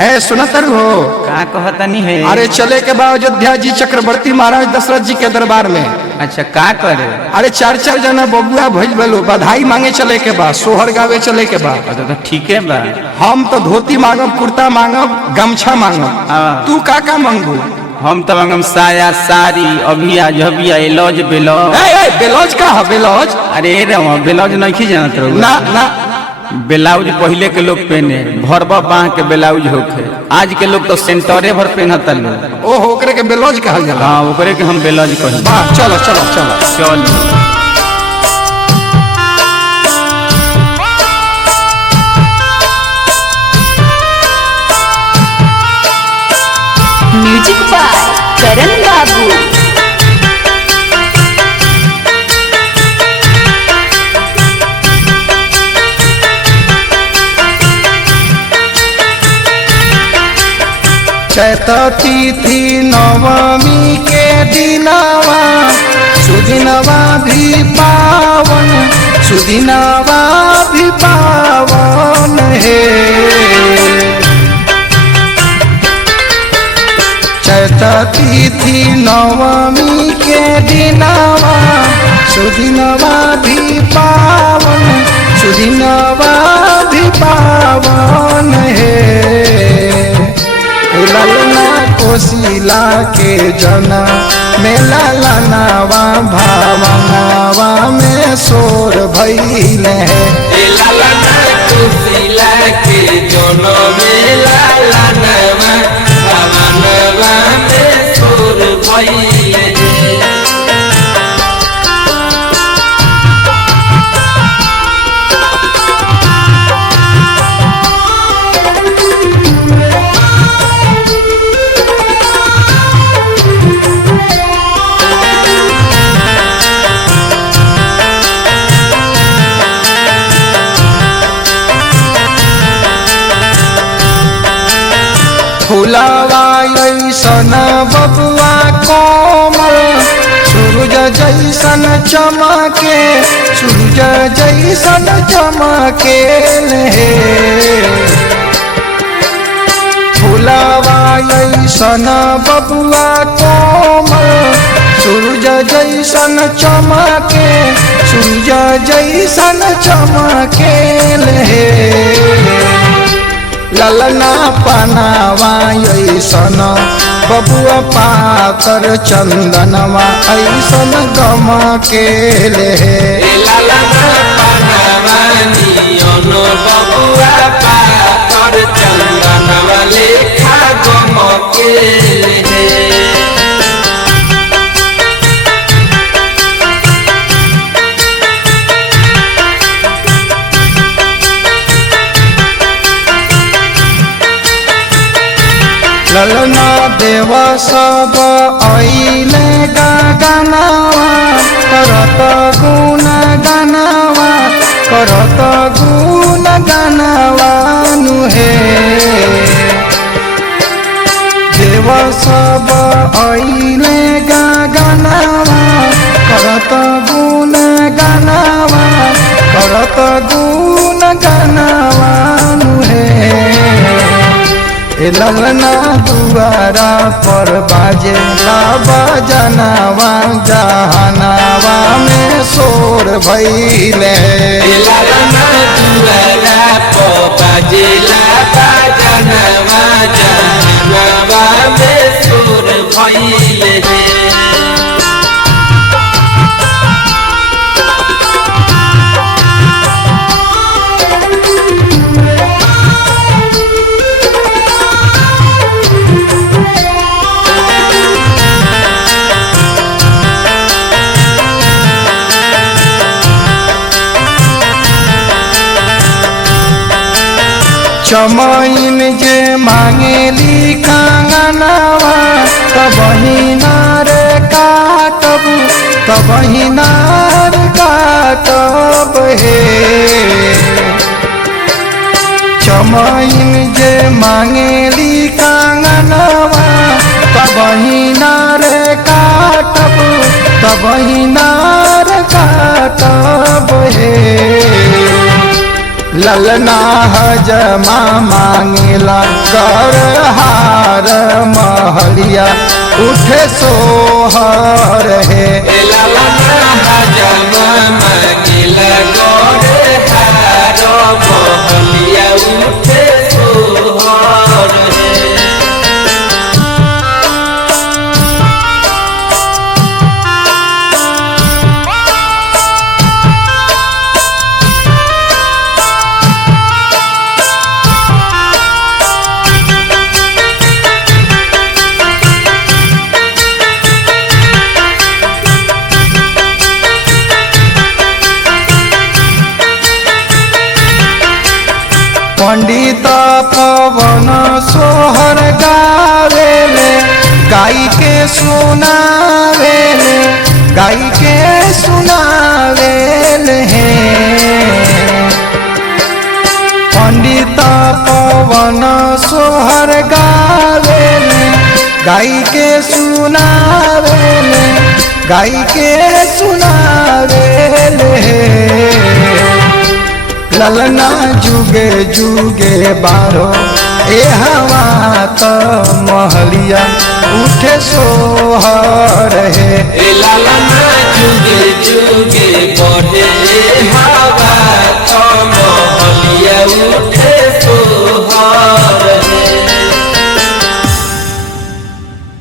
है सुनतर हो का कहतनी है? अरे चले के बाद अयोध्या जी चक्रवर्ती महाराज दशरथ जी के दरबार में। अच्छा का करे? अरे चार जना बबुआ भइल बलो, बधाई मांगे चले के बाद, सोहर गावे चले के बाद। तो ठीक है बा। हम तो धोती मांगब, कुर्ता मांगब, गमछा मांगब। हाँ। तू का मांगू? हम तो मांगम साया साड़ी अभिया झबिया एलौज बेलौज। बेलौज का है बेलौज? अरे रे बेलौज नहीं जानत रहो ना ना ब्लाउज पहले के लोग पहने भरबा बाह के ब्लाउज होखे, आज के लोग तो सेंटरे भर पहनता लोग। ओ ओकरे के बेलौज कहल जाला। हाँ ओकरे के हम ब्लाउज कहल। वाह चलो चलो चलो चल म्यूजिक बाय करण बाबू। चैत तिथि नवमी के दिनवा, सुदिनवा भी पावन, सुदिनवा भी पावन है। चैत तिथि नवमी के दिनवा, सुदिनवा भी पावन, सुदिनवा भी पावन है। ललना कोशिला के जना मेला लनावा भावनावा में शोर भइल है। ललना कोशिला के जना मेला लनावा भावनावा में शोर भइल है। फुलवा ऐसन बबुआ कोमल, सूरज जैसन चमके, सूरज जैसन चमके है। फुलवा ऐसन बबुआ कोमल, सूरज जैसन चमके, सूरज जैसन चमके है। ललना पनावा ऐसन बबुआ पातर, चंदनवा ऐसन गम के ले। ललना पनावा नियन बबुआ पातर, चंदनवा लेखा गम के ले। ललना देव सब आइले गगनवा, करत गुण गनवा, करत गुण गनवा नुहे। देव सब आइले गगनवा, करत गुण गनवा, करत गुण गनवा नुहे। ललना दुआरा पर बाजे बजनवा, जहनवा में शोर भइले। ललना दुआरा पर बाजे बजनवा, जहनवा में शोर भइले। चमैन जे मांगेली कंगनवा, तबही नार काटब, तबही नार काटब हे। चमैन जे मांगेली कंगनवा, तबही नार काटब, तबही नार काटब हे। ललना हजमा मांगेला कर हार महलिया उठे सोहर है लालना हजमा मांगेला गोरे हार महलिया उठे सोहर है। पंडित पवन सोहर गावेले गाई के सुनावेले गाई के सुनावेले पंडित पवन सोहर गावेले गाई के सुनावेले गाई के सुनावेले ललना जुगे जुगे बारो ए हवा त महलिया उठे सोहर है लालना जुगे जुगे बढ़े